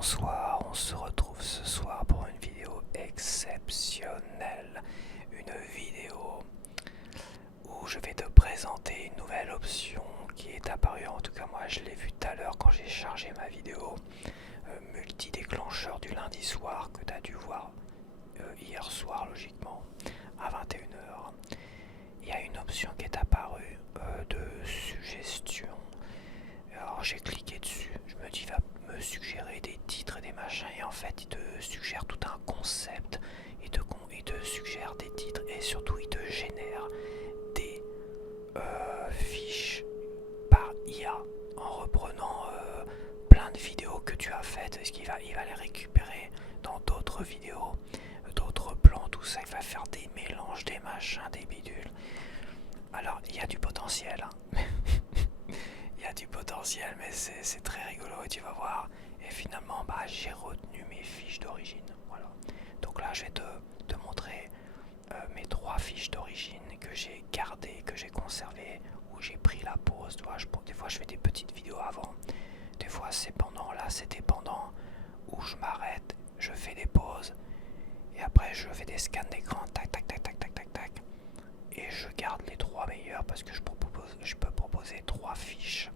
bonsoir, on se retrouve ce soir pour une vidéo exceptionnelle. Une vidéo où je vais te présenter une nouvelle option qui est apparue, en tout cas moi je l'ai vue tout à l'heure quand j'ai chargé ma vidéo multi-déclencheur du lundi soir que tu as dû voir hier soir logiquement à 21h. Il y a une option qui est apparue de suggestion. Alors j'ai cliqué dessus, je me dis il va me suggérer des titres et des machins et en fait il te suggère tout un concept, il te suggère des titres et surtout il te génère des fiches par IA en reprenant plein de vidéos que tu as faites, parce qu'il va les récupérer dans d'autres vidéos, d'autres plans, tout ça, il va faire des mélanges, des machins, des bidules. Alors il y a du potentiel, hein. Il y a du potentiel, mais c'est très rigolo et tu vas voir. Et finalement, j'ai retenu mes fiches d'origine. Voilà. Donc là, je vais te montrer mes 3 fiches d'origine que j'ai gardées, que j'ai conservées, où j'ai pris la pause. Tu vois, des fois, je fais des petites vidéos avant. Des fois, c'est pendant. Là, c'était pendant où je m'arrête, je fais des pauses. Et après, je fais des scans d'écran. Tac, tac, tac, tac, tac, tac, tac. Et je garde les 3 meilleurs parce que je peux proposer 3 fiches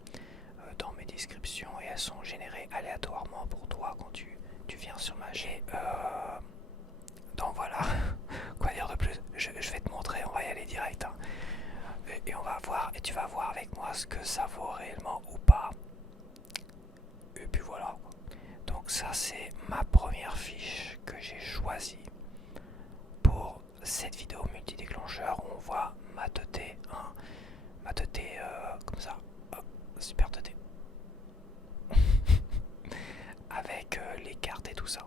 dans mes descriptions et elles sont générées aléatoirement pour toi quand tu viens sur ma chaîne. Donc voilà, quoi dire de plus, je vais te montrer, on va y aller direct, hein. Et on va voir, et tu vas voir avec moi ce que ça vaut réellement ou pas. Et puis voilà. Donc ça c'est ma première fiche que j'ai choisie pour cette vidéo multi-déclencheur où on voit ma 2T, hein, ma 2T comme ça, oh, super 2T. Avec les cartes et tout ça.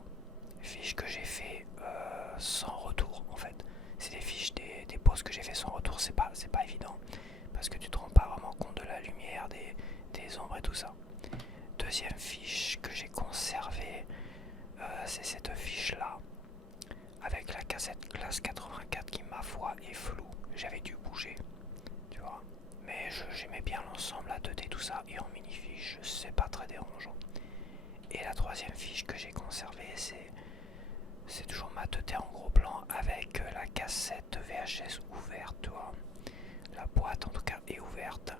Fiches que j'ai fait sans retour en fait. C'est des fiches des pauses que j'ai fait sans retour, c'est pas évident. Parce que tu te rends pas vraiment compte de la lumière, des ombres et tout ça. Deuxième fiche que j'ai conservée, c'est cette fiche là. Avec la cassette classe 84 qui ma foi est floue. J'avais dû bouger, tu vois. Mais j'aimais bien l'ensemble, la 2D, tout ça. Et en mini-fiche, c'est pas très dérangeant. Et la troisième fiche que j'ai conservée, c'est toujours ma 2D en gros plan avec la cassette VHS ouverte, tu vois. La boîte en tout cas est ouverte.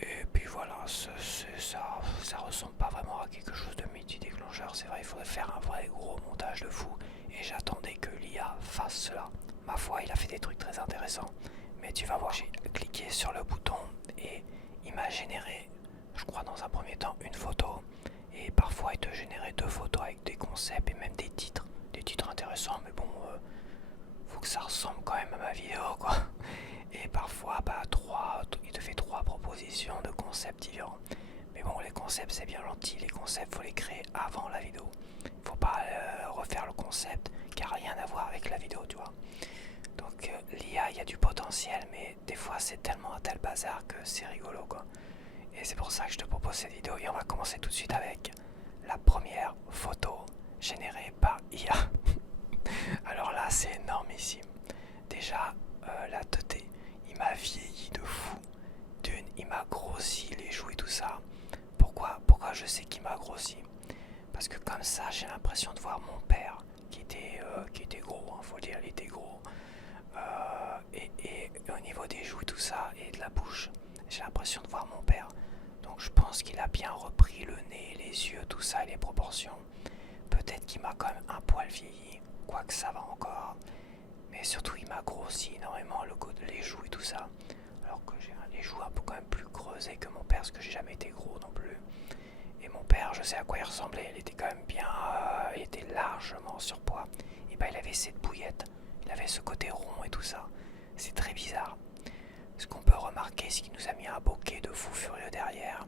Et puis voilà, ça ressemble pas vraiment à quelque chose de multi-déclencheur. C'est vrai, il faudrait faire un vrai gros montage de fou. Et j'attendais que l'IA fasse cela. Ma foi, il a fait des trucs très intéressants. Mais tu vas voir, j'ai cliqué sur le bouton et il m'a généré, je crois dans un premier temps, une photo. Et parfois il te générait 2 photos avec des concepts et même des titres. Des titres intéressants, mais bon, faut que ça ressemble quand même à ma vidéo, quoi. Et parfois, il te fait 3 propositions de concepts différents. Mais bon, les concepts c'est bien gentil, les concepts faut les créer avant la vidéo. Faut pas refaire le concept qui a rien à voir avec la vidéo, tu vois. Donc l'IA, il y a du potentiel, mais des fois c'est tellement un tel bazar que c'est rigolo, quoi. Et c'est pour ça que je te propose cette vidéo et on va commencer tout de suite avec la première photo générée par IA. Alors là c'est énormissime. Déjà la 2D, il m'a vieilli de fou. D'une, il m'a grossi les joues et tout ça. Pourquoi je sais qu'il m'a grossi? Parce que comme ça j'ai l'impression de voir mon père qui était gros, hein, faut le dire, il était gros. Et au niveau des joues et tout ça et de la bouche, j'ai l'impression de voir mon père. Donc je pense qu'il a bien repris le nez, les yeux, tout ça et les proportions. Peut-être qu'il m'a quand même un poil vieilli, quoique ça va encore. Mais surtout il m'a grossi énormément les joues et tout ça. Alors que j'ai les joues un peu quand même plus creusées que mon père, parce que j'ai jamais été gros non plus. Et mon père, je sais à quoi il ressemblait, il était quand même bien, il était largement en surpoids. Et il avait cette bouillette, il avait ce côté rond et tout ça. C'est très bizarre. Ce qu'on peut remarquer, c'est qu'il nous a mis un bokeh de fou furieux derrière.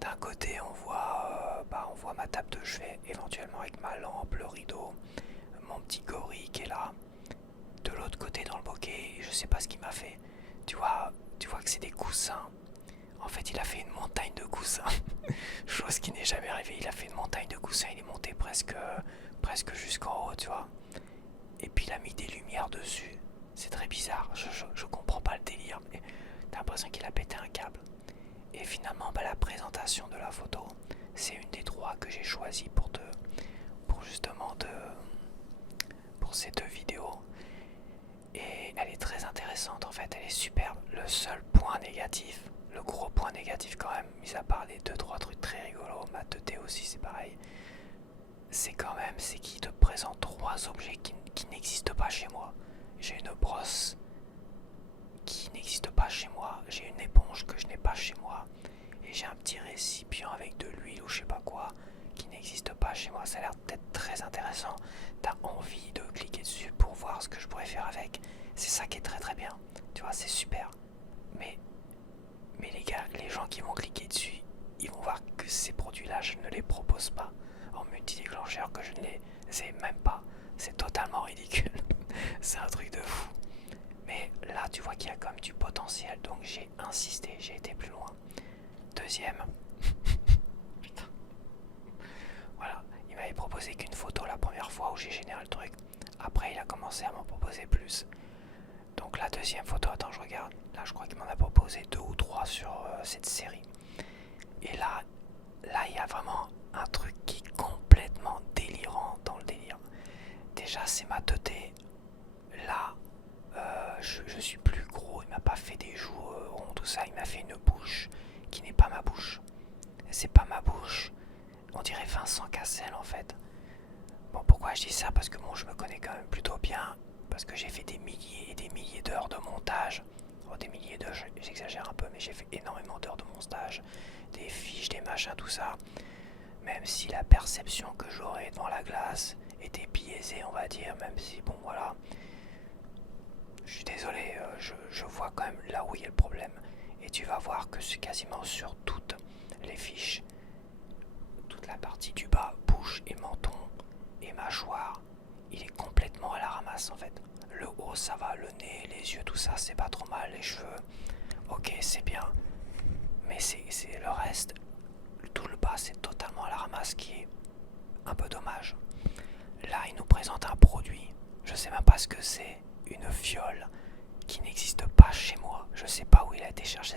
D'un côté, on voit ma table de chevet, éventuellement avec ma lampe, le rideau, mon petit gorille qui est là. De l'autre côté, dans le bokeh, je sais pas ce qu'il m'a fait. Tu vois que c'est des coussins. En fait, il a fait une montagne de coussins. Chose qui n'est jamais arrivée. Il a fait une montagne de coussins, il est monté presque jusqu'en haut, tu vois. Et puis il a mis des lumières dessus. C'est très bizarre, je comprends pas le délire, mais t'as l'impression qu'il a pété un câble. Et finalement, la présentation de la photo, c'est une des 3 que j'ai choisi pour te pour ces deux vidéos. Et elle est très intéressante en fait, elle est superbe. Le seul point négatif, le gros point négatif quand même, mis à part les 2-3 trucs très rigolos, ma 2T aussi c'est pareil, c'est qu'il te présente 3 objets qui n'existent pas chez moi. J'ai une brosse qui n'existe pas chez moi, j'ai une éponge que je n'ai pas chez moi, et j'ai un petit récipient avec de l'huile ou je sais pas quoi qui n'existe pas chez moi. Ça a l'air d'être très intéressant, t'as envie de cliquer dessus pour voir ce que je pourrais faire avec. C'est ça qui est très très bien, tu vois, c'est super. Mais les gars, les gens qui vont cliquer dessus, ils vont voir que ces produits-là, je ne les propose pas en multi-déclencheur, que je ne les ai même pas. C'est totalement ridicule. C'est un truc de fou. Mais là, tu vois qu'il y a quand même du potentiel, donc j'ai insisté, j'ai été plus loin. Deuxième. Putain. Voilà, il m'avait proposé qu'une photo la première fois où j'ai généré le truc. Après, il a commencé à m'en proposer plus. Donc la deuxième photo, attends, je regarde. Là, je crois qu'il m'en a proposé 2 ou 3 sur cette série. Et là, il y a vraiment un truc qui est complètement délirant dans le délire. Déjà, c'est ma 2T. Là, je suis plus gros. Il m'a pas fait des joues ronds, tout ça. Il m'a fait une bouche qui n'est pas ma bouche. C'est pas ma bouche. On dirait Vincent Cassel en fait. Bon, pourquoi je dis ça? Parce que bon, je me connais quand même plutôt bien. Parce que j'ai fait des milliers et des milliers d'heures de montage. Oh, des milliers d'heures, j'exagère un peu, mais j'ai fait énormément d'heures de montage. Des fiches, des machins, tout ça. Même si la perception que j'aurais devant la glace était biaisée, on va dire. Même si, bon, voilà. Je suis désolé, je vois quand même là où il y a le problème. Et tu vas voir que c'est quasiment sur toutes les fiches. Toute la partie du bas, bouche et menton et mâchoire, il est complètement à la ramasse en fait. Le haut ça va, le nez, les yeux, tout ça c'est pas trop mal, les cheveux, ok c'est bien. Mais c'est le reste, tout le bas c'est totalement à la ramasse, ce qui est un peu dommage. Là il nous présente un produit, je sais même pas ce que c'est, une fiole qui n'existe pas chez moi. Je sais pas où il a été chercher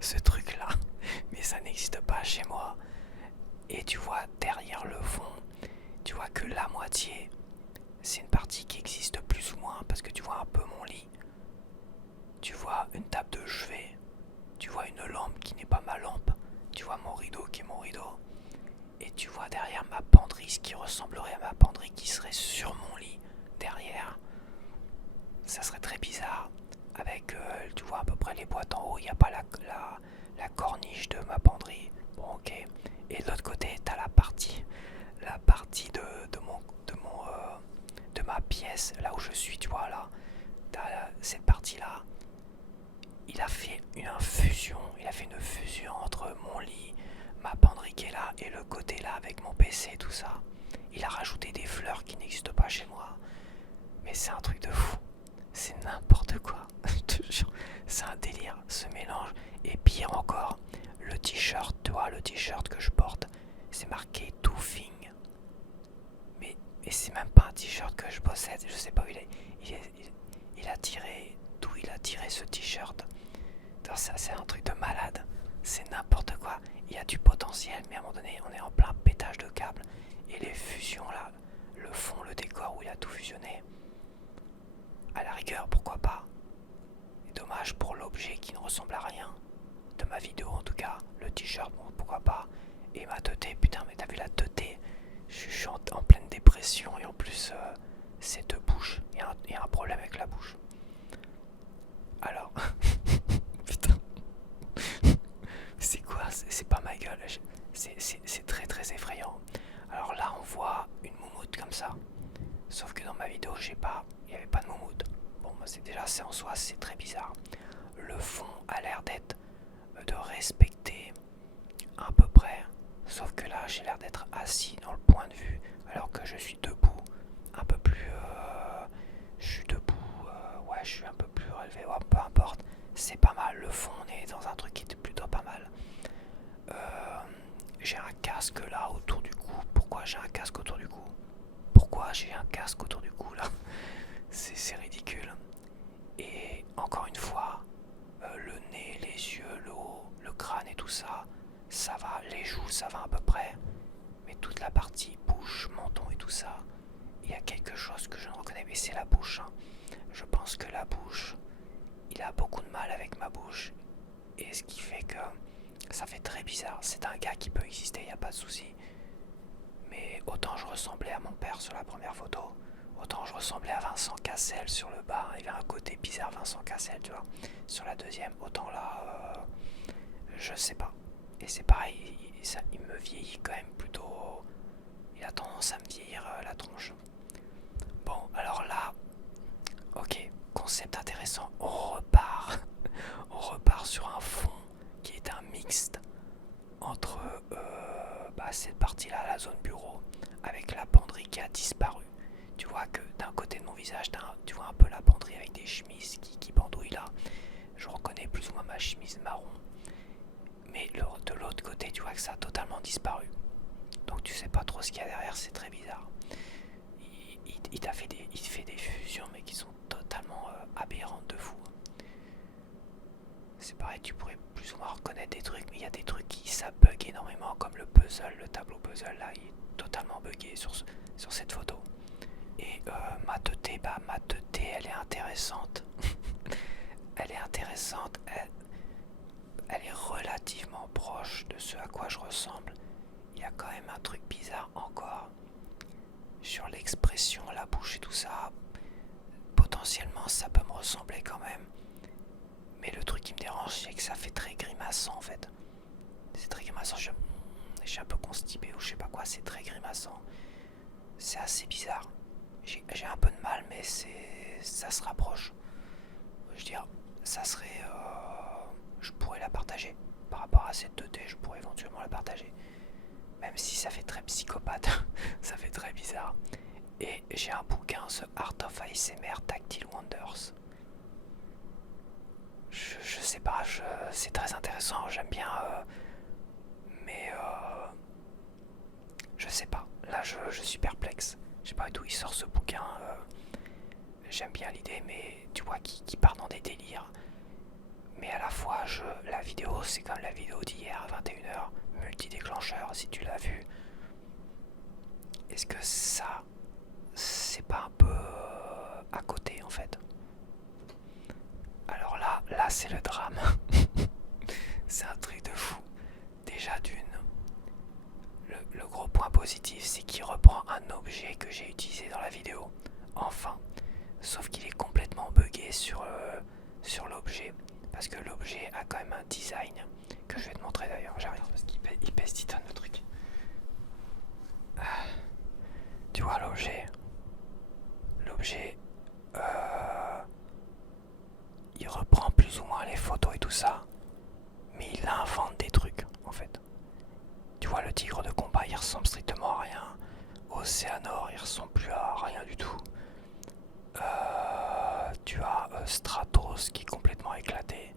ce truc là, mais ça n'existe pas chez moi. Et tu vois derrière le fond, tu vois que la moitié, c'est une partie qui existe plus ou moins, parce que tu vois un peu mon lit, tu vois une table de chevet, tu vois une lampe qui n'est pas ma lampe, tu vois mon rideau qui est mon rideau, et tu vois derrière ma penderie, ce qui ressemblerait à ma penderie qui serait sur mon lit, derrière. Ça serait très bizarre, avec, tu vois à peu près les boîtes en haut, il n'y a pas la corniche de ma penderie, bon ok, et de l'autre côté, t'as la partie de ma pièce, là où je suis, tu vois là, cette partie là, il a fait une fusion entre mon lit, ma penderie qui est là, et le côté là avec mon PC, tout ça. Il a rajouté des fleurs qui n'existent pas chez moi, mais c'est un truc de fou, c'est n'importe quoi, je te jure, c'est un délire, ce mélange. Et pire encore, le t-shirt, tu vois, le t-shirt que je porte, c'est marqué Doofing. Mais c'est même pas un t-shirt que je possède, je sais pas où il a tiré, d'où il a tiré ce t-shirt. Ça c'est un truc de malade, c'est n'importe quoi. Il y a du potentiel, mais à un moment donné on est en plein pétage de câble. Et les fusions là, le fond, le décor où il a tout fusionné, à la rigueur pourquoi pas. Et dommage pour l'objet qui ne ressemble à rien, de ma vidéo en tout cas, le t-shirt, bon pourquoi pas. Et ma 2T, putain mais t'as vu la 2T, je suis en pleine dépression et en plus c'est 2 bouches, il y a un problème avec la bouche. Alors, putain, c'est quoi? C'est pas ma gueule, c'est très très effrayant. Alors là on voit une moumoute comme ça, sauf que dans ma vidéo il n'y avait pas de moumoute. Bon bah c'est déjà c'est en soi c'est très bizarre. Le fond a l'air d'être de respecter à peu près, sauf que là j'ai l'air d'être assis dans le point de vue alors que je suis debout, un peu plus je suis debout, ouais je suis un peu plus relevé, ouais, peu importe, c'est pas mal. Le fond on est dans un truc qui était plutôt pas mal. J'ai un casque là autour du cou. Pourquoi j'ai un casque autour du cou? Pourquoi j'ai un casque autour du cou là? C'est ridicule. Et encore une fois, le nez, les yeux, le haut, le crâne et tout ça, ça va, les joues ça va à peu près. Mais toute la partie bouche, menton et tout ça, et c'est la bouche. Hein. Je pense que la bouche, il a beaucoup de mal avec ma bouche. Et ce qui fait que ça fait très bizarre. C'est un gars qui peut exister, il n'y a pas de souci. Mais autant je ressemblais à mon père sur la première photo, autant je ressemblais à Vincent Cassel sur le bas. Il y avait un côté bizarre Vincent Cassel, tu vois. Sur la deuxième, autant là, je sais pas. Et c'est pareil, il me vieillit quand même plutôt. Il a tendance à me vieillir la tronche. Bon, alors là, ok, concept intéressant. On repart. On repart sur un fond qui est un mixte entre cette partie-là, la zone bureau, avec la penderie qui a disparu. Tu vois que d'un côté de mon visage, tu vois un peu la penderie avec des chemises qui pendouillent là. Je reconnais plus ou moins ma chemise marron. Mais de l'autre côté, tu vois que ça a totalement disparu. Donc tu sais pas trop ce qu'il y a derrière, c'est très bizarre. Il fait des fusions, mais qui sont totalement aberrantes de fou. C'est pareil, tu pourrais plus ou moins reconnaître des trucs, mais il y a des trucs qui ça bug énormément, comme le puzzle, le tableau puzzle là, il est totalement buggé sur cette photo. Et ma 2T, elle est intéressante. Elle est intéressante, elle est relativement proche de ce à quoi je ressemble. Il y a quand même un truc bizarre encore sur l'expression, la bouche et tout ça. Potentiellement, ça peut me ressembler quand même. Mais le truc qui me dérange, c'est que ça fait très grimaçant en fait. C'est très grimaçant. Je suis un peu constipé ou je sais pas quoi, c'est très grimaçant. C'est assez bizarre. J'ai un peu de mal, mais ça se rapproche. Je veux dire, ça serait. Je pourrais la partager. Par rapport à cette 2T, je pourrais éventuellement la partager. Même si ça fait très psychopathe, ça fait très bizarre. Et j'ai un bouquin, The Art of ASMR Tactile Wonders. Je sais pas, c'est très intéressant, j'aime bien, mais je sais pas. Là, je suis perplexe. Je sais pas d'où il sort ce bouquin. J'aime bien l'idée, mais tu vois, qui part dans des délires. Mais à la fois, la vidéo, c'est comme la vidéo d'hier à 21h, multi-déclencheur, si tu l'as vu. Est-ce que ça, c'est pas un peu à côté en fait? Alors là c'est le drame. C'est un truc de fou. Déjà le gros point positif, c'est qu'il reprend un objet que j'ai utilisé dans la vidéo. Enfin, sauf qu'il est complètement buggé sur l'objet. Parce que l'objet a quand même un design que je vais te montrer d'ailleurs. J'arrive parce qu'il pèse 10 tonnes le truc. Tu vois l'objet, il reprend plus ou moins les photos et tout ça, mais il invente des trucs en fait. Tu vois, le tigre de combat, il ressemble strictement à rien. Océanor, il ressemble plus à rien du tout. Tu as Stratos qui est complètement éclaté.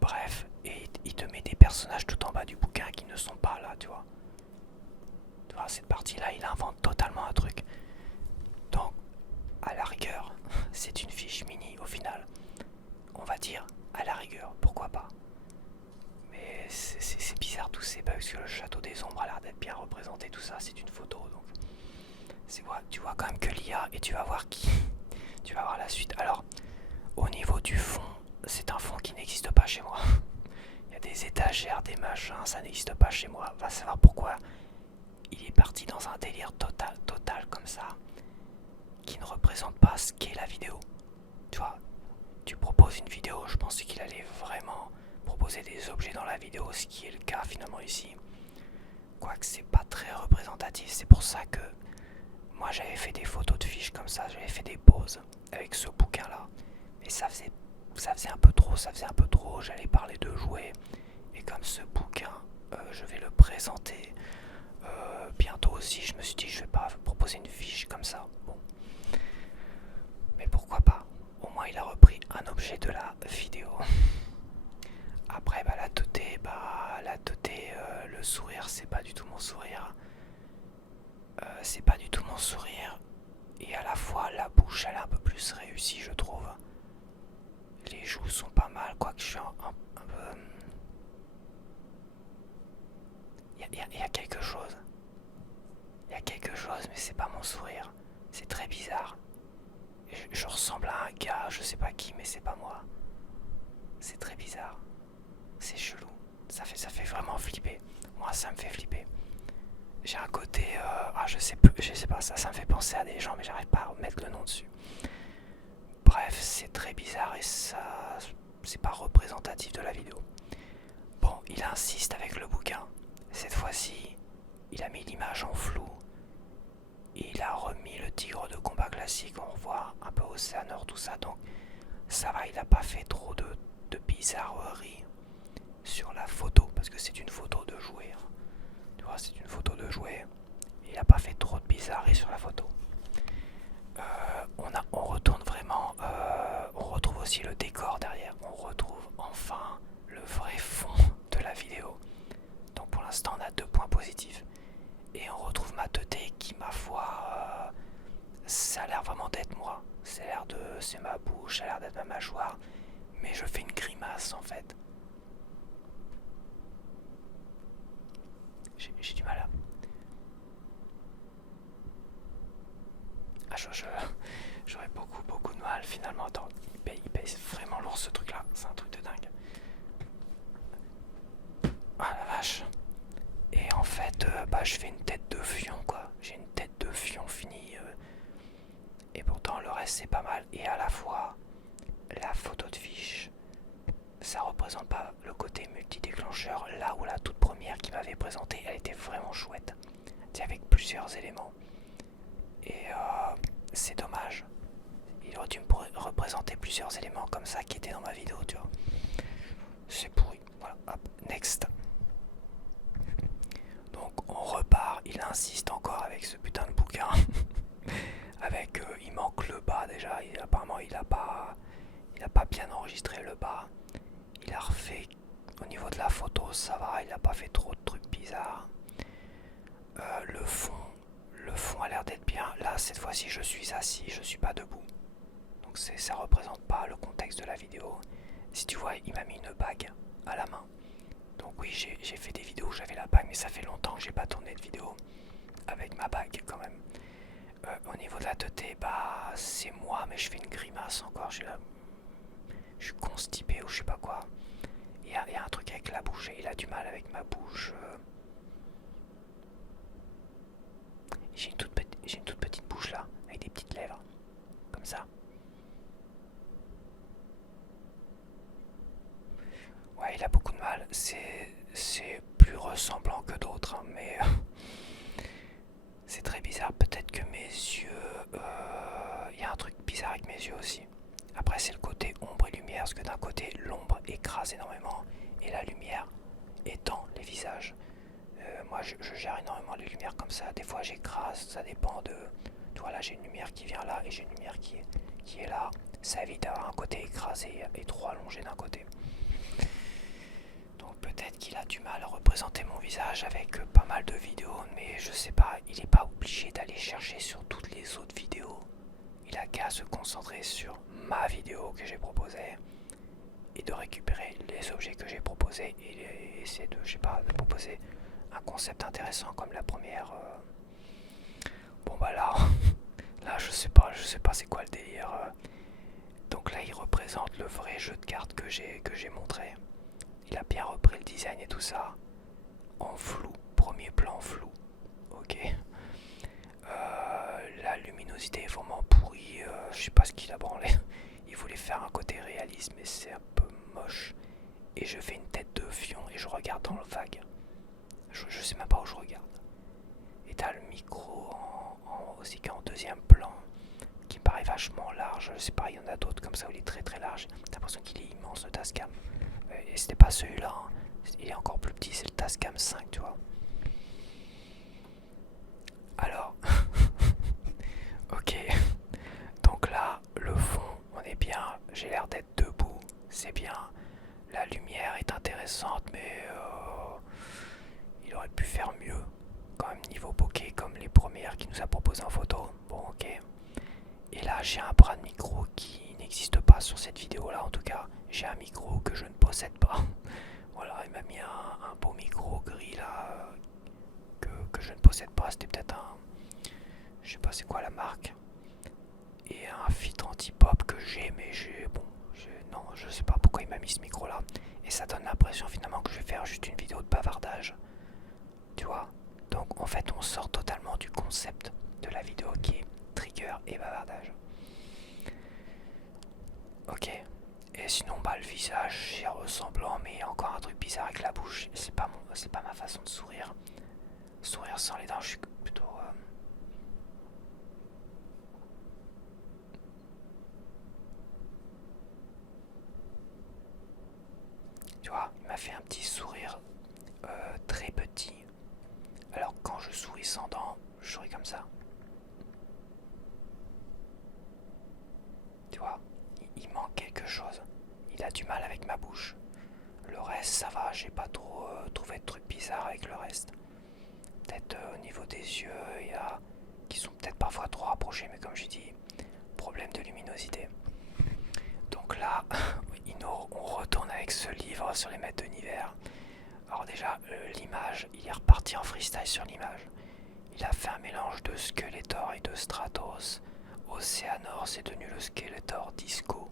Bref, et il te met des personnages tout en bas du bouquin qui ne sont pas là, tu vois. Tu vois, cette partie-là, il invente totalement un truc. Donc, à la rigueur, c'est une fiche mini au final. On va dire, à la rigueur, pourquoi pas. Mais c'est bizarre tous ces bugs, parce que le château des ombres a l'air d'être bien représenté, tout ça, c'est une photo, donc tu vois quand même que l'IA, et tu vas voir tu vas voir la suite. Alors, au niveau du fond, c'est un fond qui n'existe pas chez moi. Il y a des étagères, des machins, ça n'existe pas chez moi. Va savoir pourquoi il est parti dans un délire total comme ça, qui ne représente pas ce qu'est la vidéo. Tu vois, tu proposes une vidéo, je pensais qu'il allait vraiment proposer des objets dans la vidéo, ce qui est le cas finalement ici. Quoique c'est pas très représentatif, c'est pour ça que moi j'avais fait des photos de fiches comme ça, j'avais fait des poses avec ce bouquin là. Mais ça faisait un peu trop, j'allais parler de jouets. Et comme ce bouquin, je vais le présenter bientôt aussi, je me suis dit je vais pas proposer une fiche comme ça. Bon. Mais pourquoi pas? Au moins il a repris un objet de la vidéo. Après la 2T, le sourire c'est pas du tout mon sourire. C'est pas du tout mon sourire. Et à la fois la bouche elle est un peu plus réussie je trouve. Les joues sont pas mal, quoique je suis un peu... Il y a quelque chose. Il y a quelque chose mais c'est pas mon sourire. C'est très bizarre. Je ressemble à un gars, je sais pas qui, mais c'est pas moi. C'est très bizarre. C'est chelou. Ça fait vraiment flipper. Moi, ça me fait flipper. J'ai un côté, je sais pas, ça me fait penser à des gens, mais j'arrive pas à mettre le nom dessus. Bref, c'est très bizarre et ça, c'est pas représentatif de la vidéo. Bon, il insiste avec le bouquin. Cette fois-ci, il a mis l'image en flou. Il a remis le tigre de combat classique, on revoit un peu Océanor, tout ça, donc ça va, il a pas fait trop de bizarreries sur la photo, parce que c'est une photo de jouet. Hein. Tu vois, c'est une photo de jouet. Il a pas fait trop de bizarreries sur la photo. On retourne vraiment, on retrouve aussi le décor derrière, on retrouve enfin le vrai fond de la vidéo. Donc pour l'instant on a 2 points positifs. Et on retrouve ma teuté qui, ma foi, ça a l'air vraiment d'être moi. C'est ma bouche, ça a l'air d'être ma mâchoire. Mais je fais une grimace en fait. J'ai du mal à... Ah, j'aurais beaucoup de mal finalement. Attends, il pèse vraiment lourd ce truc là. C'est un truc de dingue. Ah la vache. Et en fait, je fais une tête de fion quoi. J'ai une tête de fion finie. Et pourtant le reste c'est pas mal. Et à la fois, la photo de fiche, ça représente pas le côté multi-déclencheur. Là où la toute première qui m'avait présenté, elle était vraiment chouette. C'est avec plusieurs éléments. Et c'est dommage. Il aurait dû me représenter plusieurs éléments comme ça qui étaient dans ma vidéo, tu vois. C'est pourri. Voilà, hop, next. Donc on repart, il insiste encore avec ce putain de bouquin. Avec, il manque le bas déjà, apparemment il a pas bien enregistré le bas. Il a refait, au niveau de la photo ça va, il a pas fait trop de trucs bizarres. Le fond a l'air d'être bien. Là cette fois-ci je suis assis, je suis pas debout. Donc ça représente pas le contexte de la vidéo. Si tu vois, il m'a mis une bague à la main. Donc oui, j'ai fait des vidéos où j'avais la bague, mais ça fait longtemps que j'ai pas tourné de vidéo avec ma bague quand même. Au niveau de la teuté, c'est moi, mais je fais une grimace encore. Je suis constipé ou je sais pas quoi. Il y a un truc avec la bouche et il a du mal avec ma bouche. J'ai une toute petite bouche là, avec des petites lèvres, comme ça. Ouais, il a beaucoup de mal. C'est plus ressemblant que d'autres, hein, mais c'est très bizarre. Peut-être que mes yeux... Il y a un truc bizarre avec mes yeux aussi. Après, c'est le côté ombre et lumière, parce que d'un côté, l'ombre écrase énormément et la lumière étend les visages. Moi, je gère énormément les lumières comme ça. Des fois, j'écrase, ça dépend de... Tu vois, là, j'ai une lumière qui vient là et j'ai une lumière qui est là. Ça évite d'avoir un côté écrasé et trop allongé d'un côté. Donc peut-être qu'il a du mal à représenter mon visage avec pas mal de vidéos, mais je sais pas, il n'est pas obligé d'aller chercher sur toutes les autres vidéos. Il a qu'à se concentrer sur ma vidéo que j'ai proposée et de récupérer les objets que j'ai proposés et essayer de, je sais pas, de proposer un concept intéressant comme la première. Bon là, là je sais pas c'est quoi le délire. Donc là il représente le vrai jeu de cartes que j'ai montré. Il a bien repris le design et tout ça. En flou, premier plan flou. Ok. La luminosité est vraiment pourrie. Je sais pas ce qu'il a branlé. Il voulait faire un côté réaliste, mais c'est un peu moche. Et je fais une tête de fion et je regarde dans le vague. Je sais même pas où je regarde. Et t'as le micro aussi en deuxième plan qui me paraît vachement large. Je sais pas, il y en a d'autres comme ça où il est très très large. T'as l'impression qu'il est immense le Tascam. Et c'était pas celui-là, hein. Il est encore plus petit, c'est le Tascam 5, tu vois. Alors, ok. Donc là, le fond, on est bien. J'ai l'air d'être debout, c'est bien. La lumière est intéressante, mais il aurait pu faire mieux. Quand même niveau bokeh, comme les premières qu'il nous a proposées en photo. Bon, ok. Et là, j'ai un bras de micro qui n'existe pas sur cette vidéo-là, en tout cas. J'ai un micro que je ne possède pas. Voilà, il m'a mis un beau micro gris là que je ne possède pas. C'était peut-être un... Je sais pas c'est quoi la marque. Et un filtre anti-pop que j'ai, mais non, je sais pas pourquoi il m'a mis ce micro là. Et ça donne l'impression finalement que je vais faire juste une vidéo de bavardage. Tu vois. Donc en fait on sort totalement du concept de la vidéo qui est trigger et bavardage. Ok. Et sinon bah le visage est ressemblant, mais il y a encore un truc bizarre avec la bouche. C'est pas ma façon de sourire. Sourire sans les dents, je suis plutôt tu vois, il m'a fait un petit sourire très petit. Alors quand je souris sans dents, je souris comme ça. Tu vois, il manque quelque chose. Il a du mal avec ma bouche. Le reste, ça va, j'ai pas trop trouvé de trucs bizarres avec le reste. Peut-être au niveau des yeux, il y a qui sont peut-être parfois trop rapprochés, mais comme j'ai dit, problème de luminosité. Donc là, on retourne avec ce livre sur les maîtres d'univers. Alors déjà, l'image, il est reparti en freestyle sur l'image. Il a fait un mélange de Skeletor et de Stratos. Oceanor, c'est devenu le Skeletor Disco.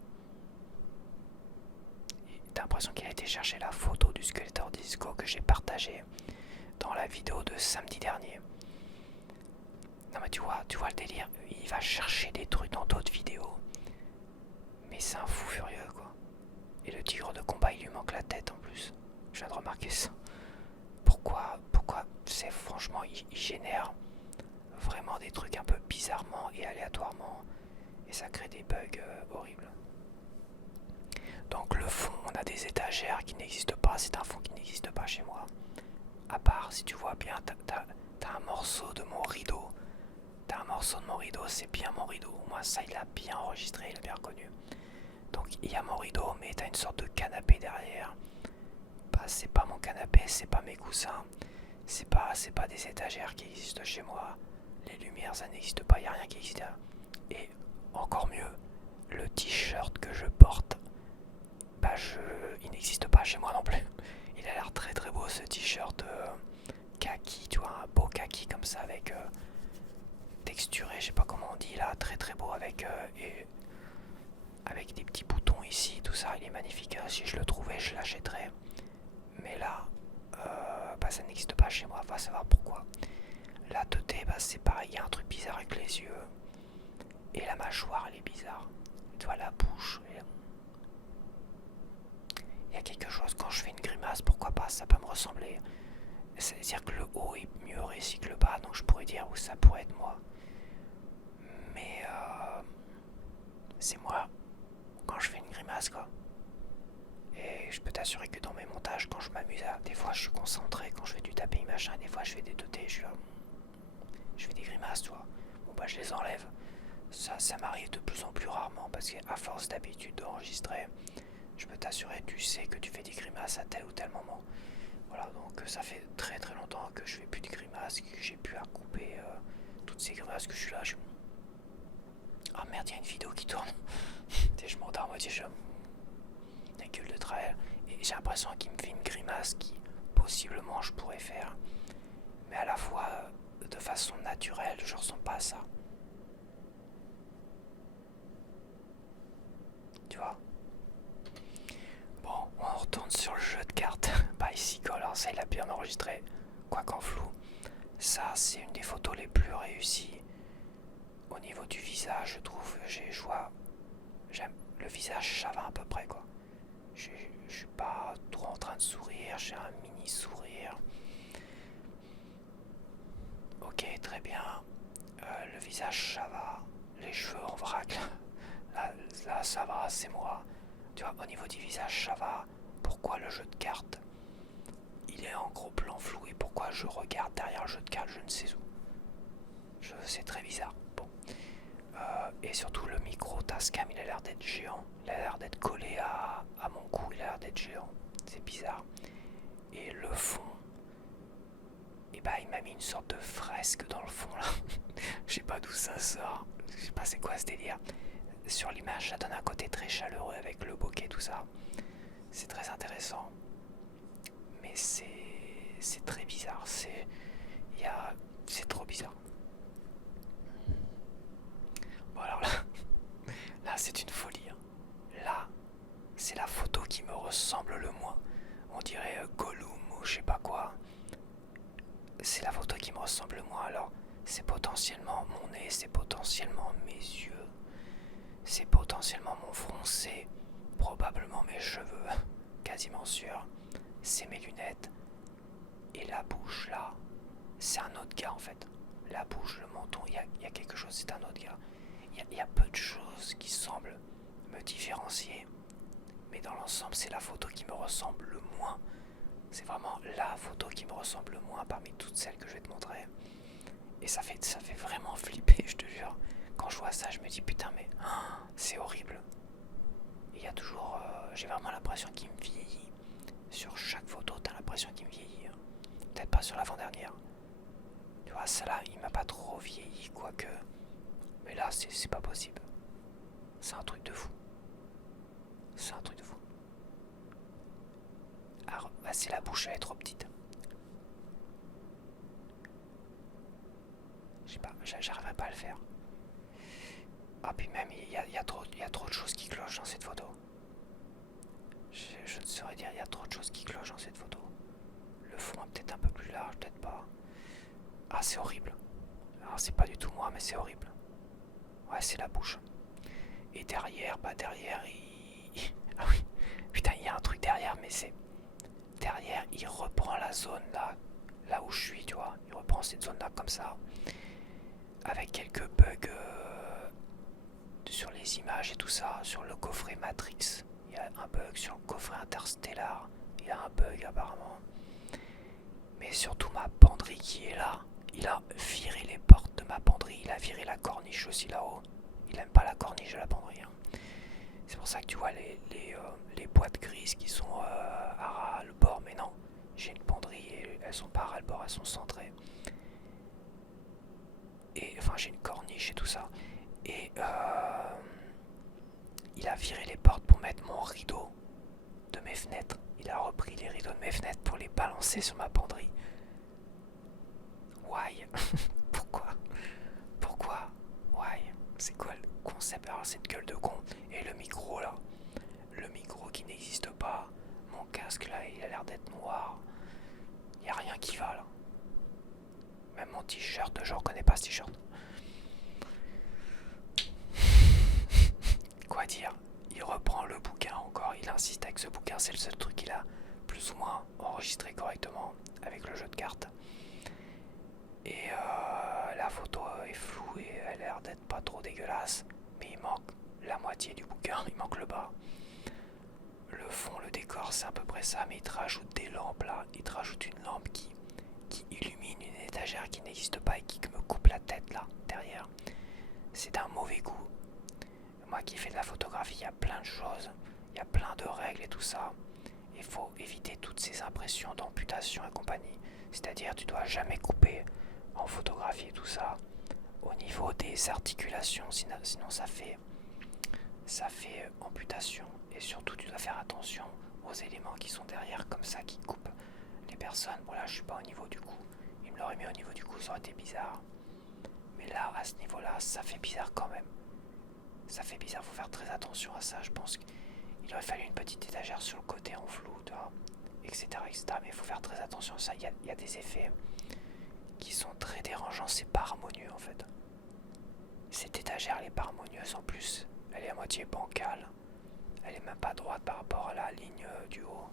T'as l'impression qu'il a été chercher la photo du Skeletor Disco que j'ai partagé dans la vidéo de samedi dernier. Non mais tu vois le délire, il va chercher des trucs dans d'autres vidéos. Mais c'est un fou furieux quoi. Et le tigre de combat il lui manque la tête en plus. Je viens de remarquer ça. Pourquoi c'est franchement il génère vraiment des trucs un peu bizarrement et aléatoirement. Et ça crée des bugs horribles. Donc le fond, on a des étagères qui n'existent pas, c'est un fond qui n'existe pas chez moi. À part, si tu vois bien, t'as un morceau de mon rideau. T'as un morceau de mon rideau, c'est bien mon rideau. Moi ça il a bien enregistré, il a bien reconnu. Donc il y a mon rideau, mais t'as une sorte de canapé derrière. Bah c'est pas mon canapé, c'est pas mes coussins. C'est pas des étagères qui existent chez moi. Les lumières ça n'existe pas, il n'y a rien qui existe. Et encore mieux, le t-shirt que je porte, bah il n'existe pas chez moi non plus. Il a l'air très très beau ce t-shirt kaki, tu vois, un beau kaki comme ça avec texturé, je sais pas comment on dit là, très très beau avec avec des petits boutons ici, tout ça, il est magnifique. Si je le trouvais, je l'achèterais. Mais là, bah ça n'existe pas chez moi, va savoir pourquoi. La 2D, bah c'est pareil, il y a un truc bizarre avec les yeux. Et la mâchoire, elle est bizarre. Tu vois, la bouche. Il y a quelque chose, quand je fais une grimace, pourquoi pas, ça peut me ressembler. C'est-à-dire que le haut est mieux réussi que le bas, donc je pourrais dire où ça pourrait être moi. Mais c'est moi quand je fais une grimace, quoi. Et je peux t'assurer que dans mes montages, quand je m'amuse à... Des fois, je suis concentré quand je fais du tapping machin, des fois, je fais des 2D, je fais des grimaces, tu vois. Bon, bah, je les enlève. Ça m'arrive de plus en plus rarement parce qu'à force d'habitude d'enregistrer, je peux t'assurer, tu sais que tu fais des grimaces à tel ou tel moment. Voilà, donc ça fait très très longtemps que je fais plus de grimaces, que j'ai pu à couper toutes ces grimaces que je suis là. Ah merde, il y a une vidéo qui tourne. Je m'entends à moitié, la gueule de travers. Et j'ai l'impression qu'il me fait une grimace qui possiblement je pourrais faire. Mais à la fois de façon naturelle, je ressens pas ça. Tu vois. Bon, on retourne sur le jeu de cartes. Bicycle, alors ça il a bien enregistré, quoiqu'en flou. Ça c'est une des photos les plus réussies. Au niveau du visage, je trouve, j'aime le visage, ça va à peu près quoi. Je suis pas trop en train de sourire, j'ai un mini sourire. Ok, très bien. Le visage, ça va. Les cheveux en vrac, là ça va, c'est moi. Tu vois, au niveau du visage, ça va. Pourquoi le jeu de cartes il est en gros plan flou et pourquoi je regarde derrière le jeu de cartes, je ne sais où. C'est très bizarre. Bon. Et surtout le micro Tascam, il a l'air d'être géant. Il a l'air d'être collé à mon cou, il a l'air d'être géant. C'est bizarre. Et le fond, et bah il m'a mis une sorte de fresque dans le fond là. Je sais pas d'où ça sort. Je sais pas c'est quoi ce délire. Sur l'image, ça donne un côté très chaleureux avec le bokeh, tout ça. C'est très intéressant. Mais c'est très bizarre. C'est trop bizarre. Bon alors là, potentiellement mon nez, c'est potentiellement mes yeux, c'est potentiellement mon front, c'est probablement mes cheveux, quasiment sûr, c'est mes lunettes, et la bouche là, c'est un autre gars en fait. La bouche, le menton, il y a quelque chose, c'est un autre gars. Il y a peu de choses qui semblent me différencier, mais dans l'ensemble, c'est la photo qui me ressemble le moins. C'est vraiment la photo qui me ressemble le moins parmi toutes celles que je vais te montrer. Et ça fait vraiment flipper, je te jure. Quand je vois ça, je me dis putain, mais c'est horrible. Il y a toujours, j'ai vraiment l'impression qu'il me vieillit. Sur chaque photo, t'as l'impression qu'il me vieillit. Peut-être pas sur l'avant-dernière. Tu vois, celle-là, il m'a pas trop vieilli, quoique. Mais là, c'est pas possible. C'est un truc de fou. C'est un truc de fou. Alors, bah, c'est la bouche, elle est trop petite. Je sais pas, j'arriverai pas à le faire. Ah, puis même, il y a trop de choses qui clochent dans cette photo. Je ne saurais dire, il y a trop de choses qui clochent dans cette photo. Le fond est peut-être un peu plus large, peut-être pas. Ah, c'est horrible. Alors, c'est pas du tout moi, mais c'est horrible. Ouais, c'est la bouche. Et derrière, bah derrière, ah oui, putain, il y a un truc derrière, mais c'est... Derrière, il reprend la zone là où je suis, tu vois. Il reprend cette zone-là comme ça. Avec quelques bugs sur les images et tout ça. Sur le coffret Matrix, il y a un bug. Sur le coffret Interstellar, il y a un bug apparemment. Mais surtout ma penderie qui est là. Il a viré les portes de ma penderie. Il a viré la corniche aussi là-haut. Il aime pas la corniche de la penderie. Hein. C'est pour ça que tu vois les boîtes grises qui sont à ras le bord. Mais non, j'ai une penderie et elles sont pas à ras le bord, elles sont centrées. Et enfin, j'ai une corniche et tout ça. Et il a viré les portes pour mettre mon rideau de mes fenêtres. Il a repris les rideaux de mes fenêtres pour les balancer sur ma penderie. Why? Pourquoi? Why? C'est quoi le concept? Alors cette gueule de con. Et le micro là. Le micro qui n'existe pas. Mon casque là, il a l'air d'être noir. Il n'y a rien qui va là. Même mon t-shirt, je reconnais pas ce t-shirt. Quoi dire? Il reprend le bouquin encore, il insiste avec ce bouquin, c'est le seul truc qu'il a plus ou moins enregistré correctement avec le jeu de cartes. Et la photo est floue et elle a l'air d'être pas trop dégueulasse, mais il manque la moitié du bouquin, il manque le bas. Le fond, le décor, c'est à peu près ça, mais il te rajoute des lampes là, il te rajoute une lampe qui illumine une étagère qui n'existe pas et qui me coupe la tête là, derrière. C'est d'un mauvais goût. Moi qui fais de la photographie, il y a plein de choses, il y a plein de règles et tout ça. Il faut éviter toutes ces impressions d'amputation et compagnie. C'est-à-dire, tu dois jamais couper en photographie et tout ça au niveau des articulations, sinon ça fait amputation. Et surtout, tu dois faire attention aux éléments qui sont derrière comme ça, qui coupent les personnes. Bon là, je suis pas au niveau du cou. Il me l'aurait mis au niveau du cou, ça aurait été bizarre. Mais là, à ce niveau-là, ça fait bizarre quand même. Ça fait bizarre, faut faire très attention à ça. Je pense qu'il aurait fallu une petite étagère sur le côté en flou, etc., etc. Mais il faut faire très attention à ça. Il y a des effets qui sont très dérangeants. C'est pas harmonieux en fait. Cette étagère, elle est pas harmonieuse en plus. Elle est à moitié bancale. Elle est même pas droite par rapport à la ligne du haut.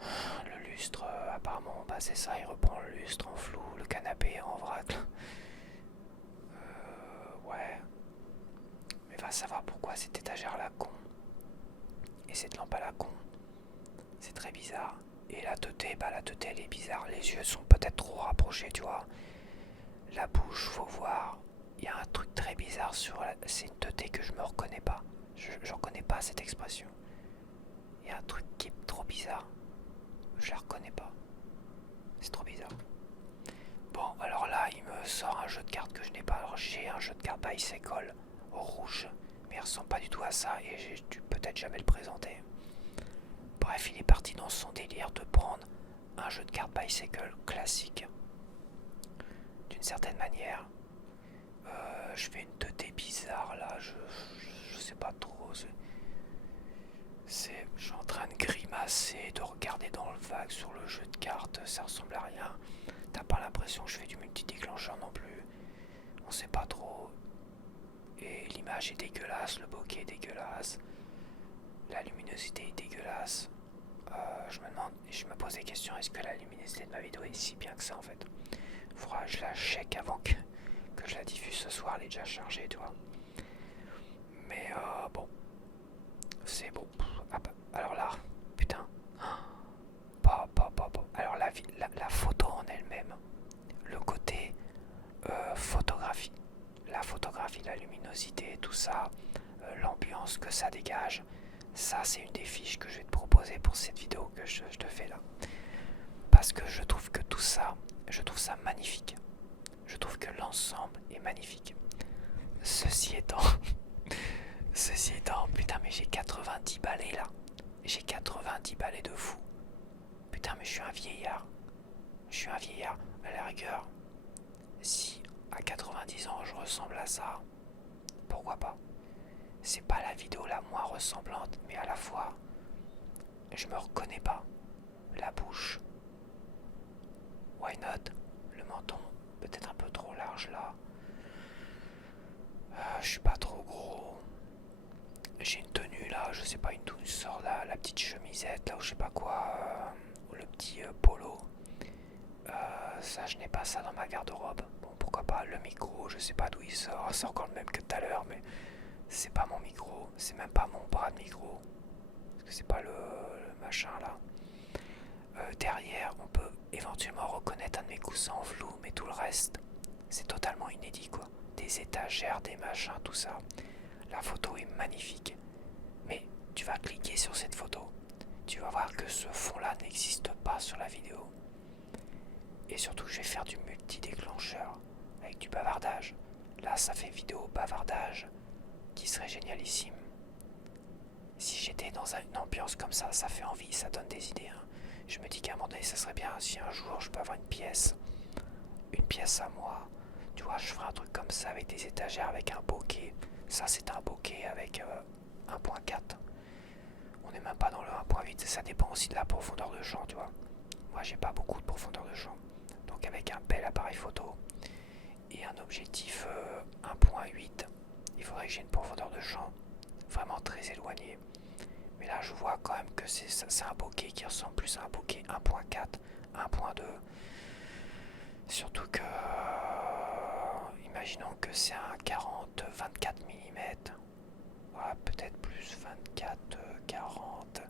Le lustre, apparemment, bah c'est ça. Il reprend le lustre en flou. Le canapé en vrac. Ouais. Mais va savoir pourquoi cette étagère la con. Et cette lampe à la con. C'est très bizarre. Et la teuté, bah la teuté elle est bizarre. Les yeux sont peut-être trop rapprochés, tu vois. La bouche, faut voir. Il y a un truc très bizarre sur c'est une teuté que je me reconnais pas. Je reconnais pas cette expression. Il y a un truc qui est trop bizarre. Je la reconnais pas. C'est trop bizarre. Bon, alors là, il me sort un jeu de cartes que je n'ai pas. Alors j'ai un jeu de cartes Bicycle rouge, mais il ressemble pas du tout à ça et j'ai dû peut-être jamais le présenter. Bref, il est parti dans son délire de prendre un jeu de cartes Bicycle classique. D'une certaine manière. Je fais une teuté bizarre là, je sais pas trop. Je suis en train de grimacer, de regarder dans le vague sur le jeu de cartes, ça ressemble à rien. T'as pas l'impression que je fais du multi-déclencheur non plus. On sait pas trop. Et l'image est dégueulasse, le bokeh est dégueulasse. La luminosité est dégueulasse. Je me pose des questions, est-ce que la luminosité de ma vidéo est si bien que ça en fait? Faudra que je la check avant que je la diffuse ce soir, elle est déjà chargée, tu vois. Mais bon, c'est bon. Ah bah, alors là, putain. Alors la photo en elle-même, le côté photographie, la photographie, la luminosité, tout ça, l'ambiance que ça dégage, ça c'est une des fiches que je vais te proposer pour cette vidéo que je te fais là. Parce que je trouve que tout ça, je trouve ça magnifique. Je trouve que l'ensemble est magnifique. Ceci étant, putain mais j'ai 90 balais là. J'ai 90 balais de fou. Putain mais je suis un vieillard. Je suis un vieillard. À la rigueur, si à 90 ans je ressemble à ça, pourquoi pas? C'est pas la vidéo la moins ressemblante, mais à la fois, je me reconnais pas. La bouche, why not? Le menton, peut-être un peu trop large là. Je suis pas trop gros. J'ai une tenue là, je sais pas, une tenue sort là, la petite chemisette là ou je sais pas quoi, ou le petit polo. Ça, je n'ai pas ça dans ma garde-robe. Bon, pourquoi pas le micro, je sais pas d'où il sort. C'est encore le même que tout à l'heure, mais c'est pas mon micro, c'est même pas mon bras de micro. Parce que c'est pas le machin là. Derrière, on peut éventuellement reconnaître un de mes coussins en flou, mais tout le reste, c'est totalement inédit quoi. Des étagères, des machins, tout ça. La photo est magnifique. Mais tu vas cliquer sur cette photo. Tu vas voir que ce fond là n'existe pas sur la vidéo. Et surtout, je vais faire du multi-déclencheur avec du bavardage. Là, ça fait vidéo bavardage qui serait génialissime. Si j'étais dans une ambiance comme ça fait envie, ça donne des idées. Hein. Je me dis qu'à un moment donné, ça serait bien si un jour je peux avoir une pièce à moi. Tu vois, je ferai un truc comme ça avec des étagères, avec un bokeh. Ça, c'est un bokeh avec 1.4. On n'est même pas dans le 1.8. Ça dépend aussi de la profondeur de champ, tu vois. Moi, j'ai pas beaucoup de profondeur de champ. Donc, avec un bel appareil photo et un objectif 1.8, il faudrait que j'ai une profondeur de champ vraiment très éloignée. Mais là, je vois quand même que c'est un bokeh qui ressemble plus à un bokeh 1.4, 1.2. Surtout que, imaginons que c'est un 40-24 mm. Ouais, peut-être plus 24, 40.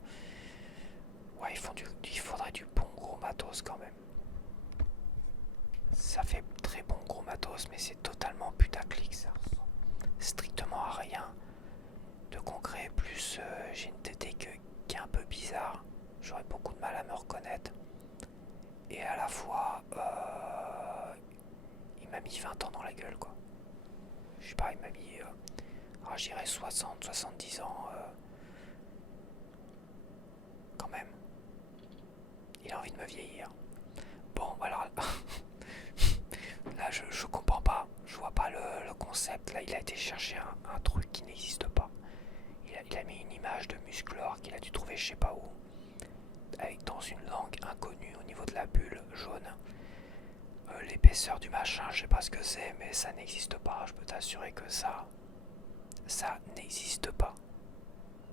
Ouais, il faudrait du bon gros matos quand même. Ça fait très bon gros matos, mais c'est totalement putaclic, ça ressemble strictement à rien de concret. Plus j'ai une tête qui est un peu bizarre, j'aurais beaucoup de mal à me reconnaître. Et à la fois, il m'a mis 20 ans dans la gueule, quoi. Je sais pas, il m'a mis, je dirais 60, 70 ans, quand même. Il a envie de me vieillir. Bon, alors, là, je comprends pas. Je vois pas le concept. Là, il a été chercher un truc qui n'existe pas. Il a mis une image de musclor qu'il a dû trouver je sais pas où. Avec dans une langue inconnue au niveau de la bulle jaune. L'épaisseur du machin, je sais pas ce que c'est, mais ça n'existe pas. Je peux t'assurer que ça n'existe pas.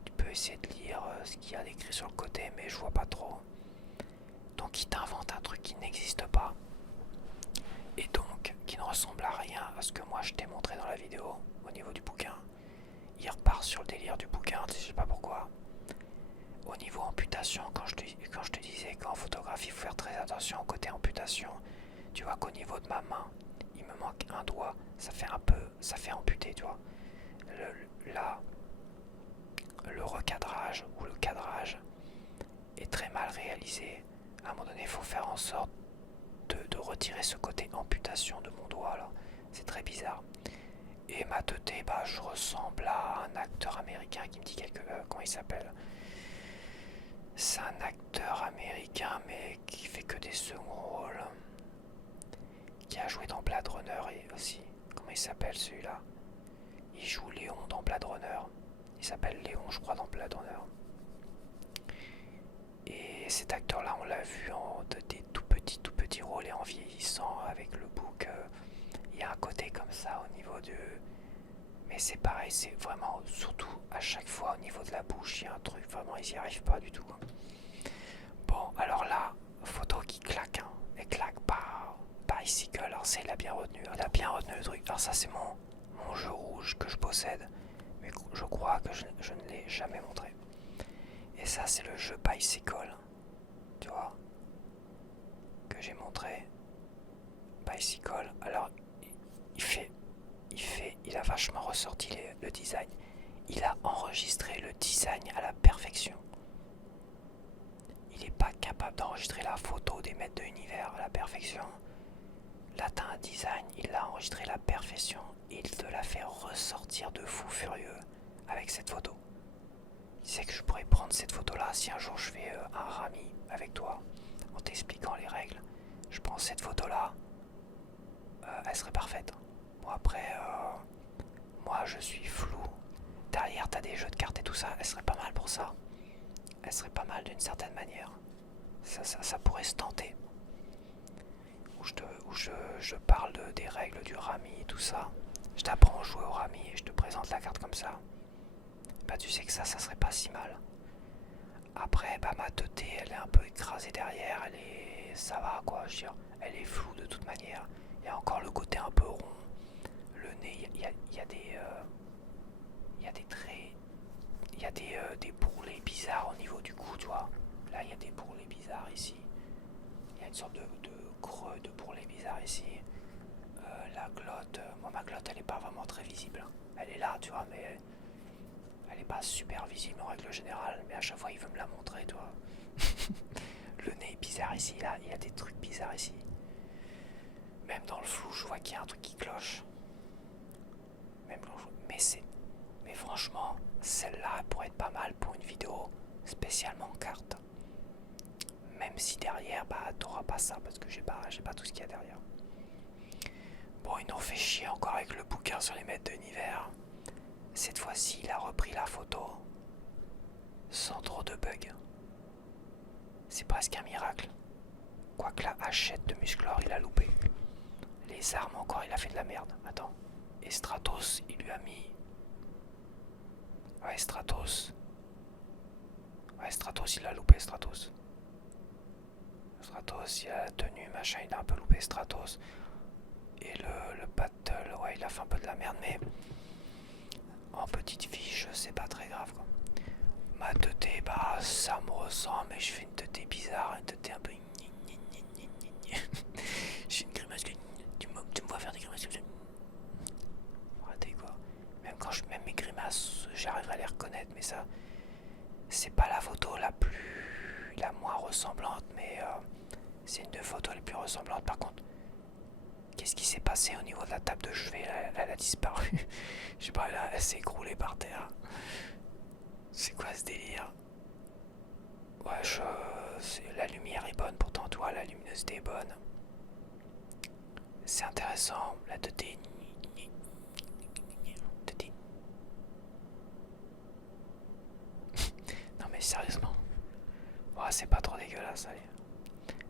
Tu peux essayer de lire ce qu'il y a d'écrit sur le côté, mais je vois pas trop. Donc il t'invente un truc qui n'existe pas. Et donc qui ne ressemble à rien à ce que moi je t'ai montré dans la vidéo au niveau du bouquin. Il repart sur le délire du bouquin, je sais pas pourquoi. Au niveau amputation, quand je te disais qu'en photographie il faut faire très attention au côté amputation, tu vois qu'au niveau de ma main, il me manque un doigt, ça fait amputer, tu vois. Là, le recadrage ou le cadrage est très mal réalisé. À un moment donné, il faut faire en sorte de retirer ce côté amputation de mon doigt là. C'est très bizarre. Et ma teuté, je ressemble à un acteur américain qui me dit comment il s'appelle. C'est un acteur américain mais qui fait que des seconds rôles. Qui a joué dans Blade Runner et aussi. Comment il s'appelle celui-là? Il joue Léon dans Blade Runner. Il s'appelle Léon, je crois, dans Blade Runner. Et cet acteur-là, on l'a vu en des tout petits rôles et en vieillissant avec le bouc. Il y a un côté comme ça au niveau de... Mais c'est pareil, c'est vraiment, surtout à chaque fois au niveau de la bouche, il y a un truc, vraiment, ils y arrivent pas du tout. Bon, alors là, photo qui claque, hein. Elle claque pas Bicycle, alors ça, il a bien retenu. Il a bien retenu le truc. Alors ça, c'est mon jeu rouge que je possède, mais je crois que je ne l'ai jamais montré. Et ça, c'est le jeu Bicycle, tu vois, que j'ai montré. Bicycle, alors il a vachement ressorti le design. Il a enregistré le design à la perfection. Il n'est pas capable d'enregistrer la photo des maîtres de l'univers à la perfection. Là, t'as un design, il l'a enregistré à la perfection et il te l'a fait ressortir de fou furieux avec cette photo. Tu sais que je pourrais prendre cette photo-là si un jour je fais un rami avec toi en t'expliquant les règles. Je prends cette photo-là, elle serait parfaite. Bon, après, moi je suis flou. Derrière, t'as des jeux de cartes et tout ça, elle serait pas mal pour ça. Elle serait pas mal d'une certaine manière. Ça pourrait se tenter. Où je parle des règles du rami et tout ça. Je t'apprends à jouer au rami et je te présente la carte comme ça. Bah tu sais que ça serait pas si mal. Après, bah ma teuté, elle est un peu écrasée derrière, ça va quoi, je veux dire, elle est floue de toute manière. Il y a encore le côté un peu rond. Le nez, il y a des traits, il y a des bourrelets bizarres au niveau du cou, tu vois. Là, il y a des bourrelets bizarres ici. Il y a une sorte de creux de bourrelet bizarre ici. La glotte, moi ma glotte, elle est pas vraiment très visible. Elle est là, tu vois, mais elle est pas super visible en règle générale. Mais à chaque fois, il veut me la montrer, tu vois. Le nez est bizarre ici, là, il y a des trucs bizarres ici. Même dans le flou, je vois qu'il y a un truc qui cloche. Même dans le flou. Mais franchement, celle-là pourrait être pas mal pour une vidéo spécialement en carte. Même si derrière, bah t'auras pas ça parce que j'ai pas tout ce qu'il y a derrière. Bon, il nous fait chier encore avec le bouquin sur les maîtres de l'univers. Cette fois-ci, il a repris la photo sans trop de bugs. C'est presque un miracle. Quoique la hachette de Musclor, il a loupé. Les armes encore, il a fait de la merde. Attends. Et Stratos, il lui a mis... Ouais, Stratos. Ouais, Stratos, il a loupé, Stratos. Stratos, il a la tenue, machin, il a un peu loupé Stratos. Et le battle, ouais, il a fait un peu de la merde, mais en petite fiche, c'est pas très grave, quoi. Ma teuté, bah, ça me ressemble, mais je fais une teuté bizarre, une teuté un peu... J'ai une grimace que... Tu me vois faire des grimaces comme ça. Raté, quoi. Même mes grimaces, j'arriverai à les reconnaître, mais ça... C'est pas la photo la moins ressemblante, mais c'est une des photos les plus ressemblantes. Par contre, qu'est-ce qui s'est passé au niveau de la table de chevet? Elle a disparu. Je sais pas, elle s'est écroulée par terre. C'est quoi ce délire? Ouais, la lumière est bonne pourtant, toi, la luminosité est bonne. C'est intéressant, la 2D. Non mais sérieusement. Ouais, c'est pas trop dégueulasse, allez.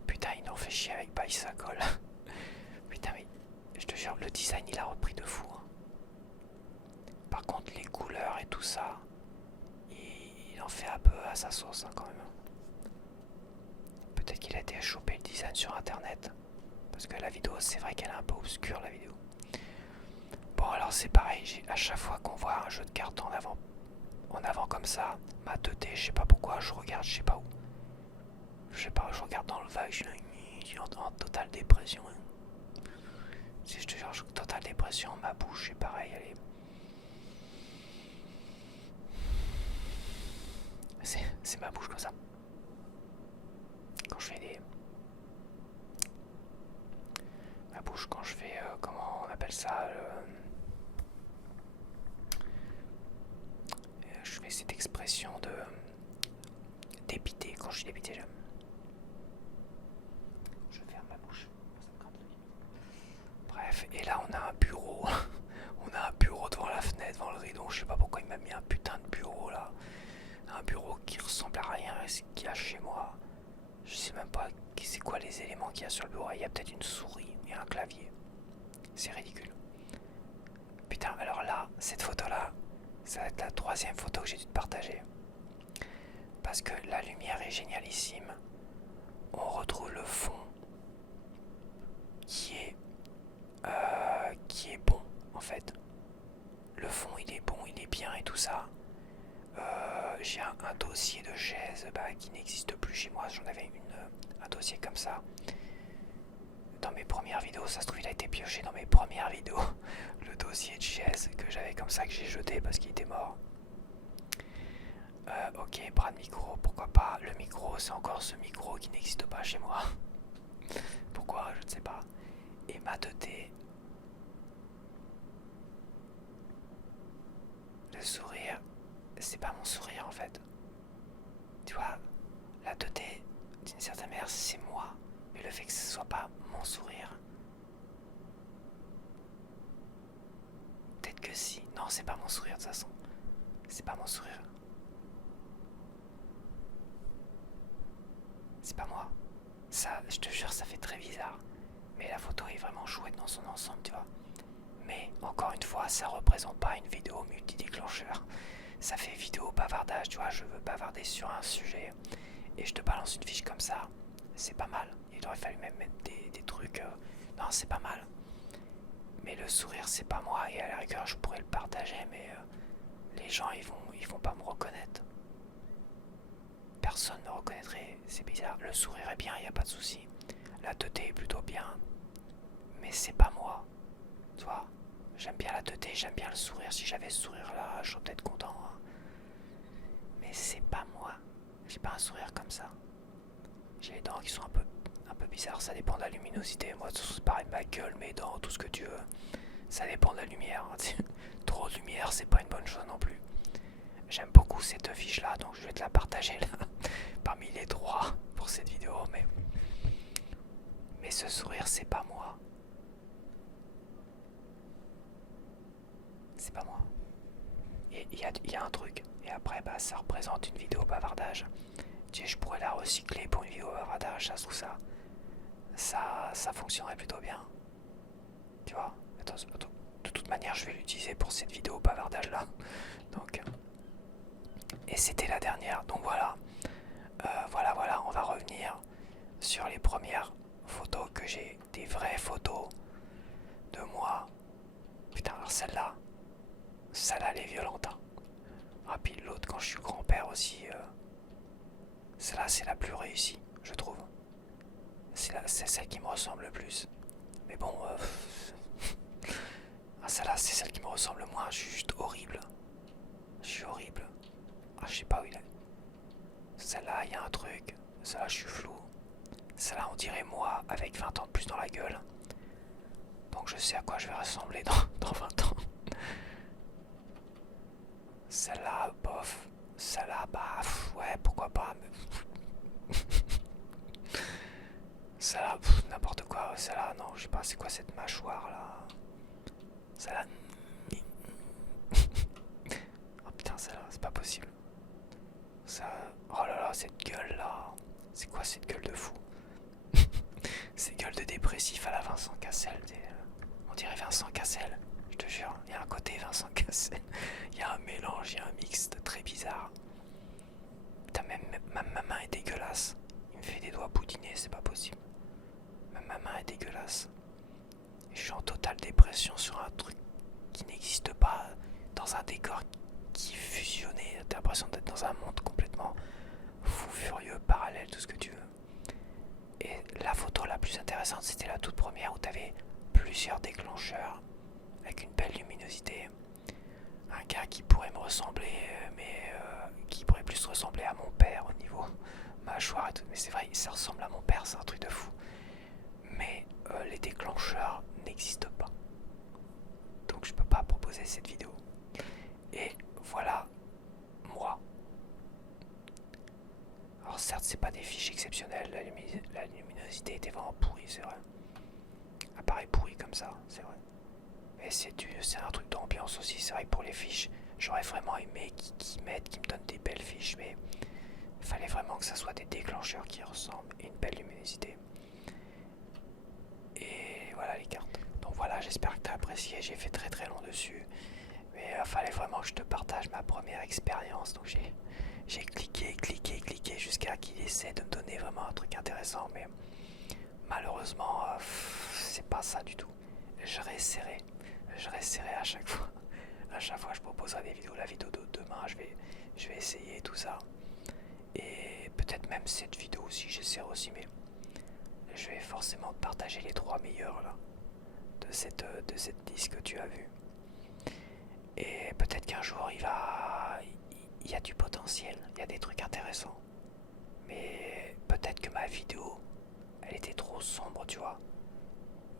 Putain, il en fait chier avec Bicycle. Putain, mais je te jure, le design il a repris de fou. Hein. Par contre, les couleurs et tout ça, il en fait un peu à sa sauce hein, quand même. Peut-être qu'il a été choper le design sur internet. Parce que la vidéo, c'est vrai qu'elle est un peu obscure la vidéo. Bon, alors c'est pareil, à chaque fois qu'on voit un jeu de cartes en avant comme ça, ma teuté, je sais pas pourquoi, je regarde, je sais pas où. Je sais pas, je regarde dans le vague, je suis en totale dépression. Hein. Si je te jure, je suis en totale dépression, ma bouche c'est pareil, elle est... C'est ma bouche comme ça. Quand je fais ma bouche quand je fais... comment on appelle ça je fais cette expression de... dépité, quand je suis dépité, j'aime. Je ferme ma bouche. Bref, et là on a un bureau. On a un bureau devant la fenêtre, devant le rideau. Je sais pas pourquoi il m'a mis un putain de bureau là. Un un bureau qui ressemble à rien à ce qu'il y a chez moi. Je sais même pas c'est quoi les éléments qu'il y a sur le bureau. Il y a peut-être une souris et un clavier. C'est ridicule. Putain, alors là, cette photo-là, ça va être la troisième photo que j'ai dû te partager. Parce que la lumière est génialissime. On retrouve le fond qui est bon en fait. Le fond il est bon, il est bien et tout ça. J'ai un dossier de chaise qui n'existe plus chez moi. J'en avais un dossier comme ça. Dans mes premières vidéos, ça se trouve il a été pioché dans mes premières vidéos. Le dossier de chaise que j'avais comme ça que j'ai jeté parce qu'il était mort. Ok, bras de micro, pourquoi pas. Le micro, c'est encore ce micro qui n'existe pas chez moi. Pourquoi, je ne sais pas. Et ma 2T. Le sourire, c'est pas mon sourire en fait. Tu vois, la 2T, d'une certaine manière, c'est moi. Mais le fait que ce soit pas mon sourire. Peut-être que si. Non, c'est pas mon sourire de toute façon. C'est pas mon sourire. C'est pas moi. Ça, je te jure, ça fait très bizarre. Mais la photo est vraiment chouette dans son ensemble, tu vois. Mais encore une fois, ça représente pas une vidéo multi-déclencheur. Ça fait vidéo bavardage, tu vois. Je veux bavarder sur un sujet et je te balance une fiche comme ça. C'est pas mal. Il aurait fallu même mettre des trucs. Non, c'est pas mal. Mais le sourire, c'est pas moi. Et à la rigueur, je pourrais le partager, mais les gens, ils vont pas me reconnaître. Personne ne me reconnaîtrait. C'est bizarre. Le sourire est bien, y a pas de souci. La 2T est plutôt bien. Mais c'est pas moi. Tu vois, j'aime bien la 2T, j'aime bien le sourire. Si j'avais ce sourire là, je serais peut-être content. Hein. Mais c'est pas moi. J'ai pas un sourire comme ça. J'ai les dents qui sont un peu bizarres. Ça dépend de la luminosité. Moi, c'est pareil de ma gueule, mes dents, tout ce que tu veux. Ça dépend de la lumière. Hein. Trop de lumière, c'est pas une bonne chose non plus. J'aime beaucoup cette fiche là, donc je vais te la partager là. Parmi les trois pour cette vidéo. Mais ce sourire, c'est pas moi. C'est pas moi. Et il y a un truc. Et après, ça représente une vidéo bavardage. Tu sais, je pourrais la recycler pour une vidéo bavardage. Ça se trouve ça fonctionnerait plutôt bien. Tu vois. Attends. De toute manière, je vais l'utiliser pour cette vidéo bavardage là. Donc. Et c'était la dernière. Donc voilà. Voilà. On va revenir sur les premières photos que j'ai. Des vraies photos de moi. Putain, alors celle-là, elle est violente. Hein. Ah, puis l'autre, quand je suis grand-père aussi, celle-là, c'est la plus réussie, je trouve. C'est celle qui me ressemble le plus. Mais bon, celle-là, c'est celle qui me ressemble le moins. Je suis juste horrible. Je suis horrible. Ah, je sais pas où il est. Celle-là, il y a un truc. Celle-là, je suis flou. Celle-là, on dirait moi, avec 20 ans de plus dans la gueule. Donc je sais à quoi je vais ressembler dans 20 ans. Celle-là, bof. Celle-là, ouais, pourquoi pas. Mais... celle-là, n'importe quoi. Celle-là, non, je sais pas, c'est quoi cette mâchoire là. Celle-là. Oh putain, celle-là, c'est pas possible. Ça. Oh là là, cette gueule là. C'est quoi cette gueule de fou? Cette gueule de dépressif à la Vincent Cassel. On dirait Vincent Cassel. Je te jure, il y a un côté Vincent Cassel. Il y a un mélange, il y a un mix très bizarre. Putain, même ma main est dégueulasse. Il me fait des doigts boudinés, c'est pas possible. Même ma main est dégueulasse. Et je suis en totale dépression sur un truc qui n'existe pas, dans un décor qui est fusionné. T'as l'impression d'être dans un monde complètement fou, furieux, parallèle, tout ce que tu veux. Et la photo la plus intéressante, c'était la toute première où t'avais plusieurs déclencheurs avec une belle luminosité. Un gars qui pourrait me ressembler, mais qui pourrait plus ressembler à mon père au niveau mâchoire et tout. Mais c'est vrai, ça ressemble à mon père, c'est un truc de fou. Mais les déclencheurs n'existent pas. Donc je peux pas proposer cette vidéo. Et voilà, moi. Alors certes, c'est pas des fiches exceptionnelles, la luminosité était vraiment pourrie, c'est vrai. Appareil pourri comme ça, c'est vrai. Mais c'est un truc d'ambiance aussi, c'est vrai que pour les fiches, J'aurais vraiment aimé qu'ils m'aident, qu'ils me donnent des belles fiches, mais il fallait vraiment que ça soit des déclencheurs qui ressemblent et une belle luminosité. Et voilà les cartes. Donc voilà, j'espère que tu as apprécié, j'ai fait très long dessus. Mais il fallait vraiment que je te partage ma première expérience. Donc j'ai cliqué jusqu'à qu'il essaie de me donner vraiment un truc intéressant. Mais malheureusement, c'est pas ça du tout. Je réessayerai à chaque fois. À chaque fois, je proposerai des vidéos. La vidéo de demain, je vais essayer tout ça. Et peut-être même cette vidéo aussi, j'essaierai aussi. Mais je vais forcément te partager les 3 meilleurs là de cette liste que tu as vue. Et peut-être qu'un jour il y a du potentiel, il y a des trucs intéressants. Mais peut-être que ma vidéo, elle était trop sombre, tu vois.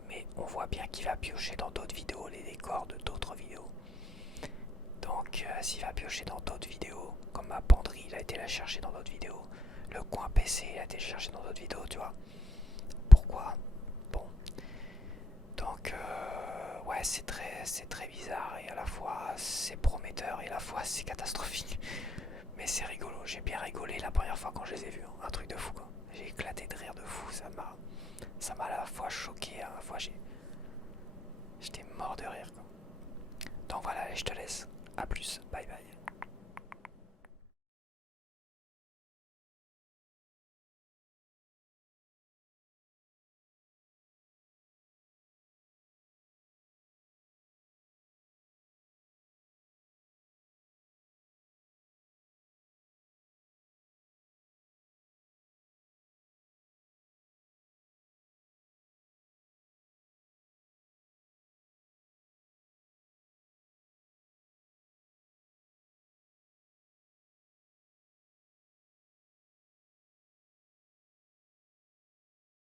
Mais on voit bien qu'il va piocher dans d'autres vidéos, les décors de d'autres vidéos. Donc s'il va piocher dans d'autres vidéos, comme ma penderie, il a été la chercher dans d'autres vidéos. Le coin PC, il a été cherché dans d'autres vidéos, tu vois. Pourquoi? Bon. Donc ouais, c'est très bizarre et à la fois c'est prometteur et à la fois c'est catastrophique. Mais c'est rigolo, j'ai bien rigolé la première fois quand je les ai vus, hein. Un truc de fou quoi. J'ai éclaté de rire de fou, ça m'a à la fois choqué, à la fois j'étais mort de rire quoi. Donc voilà, je te laisse. A plus, bye bye.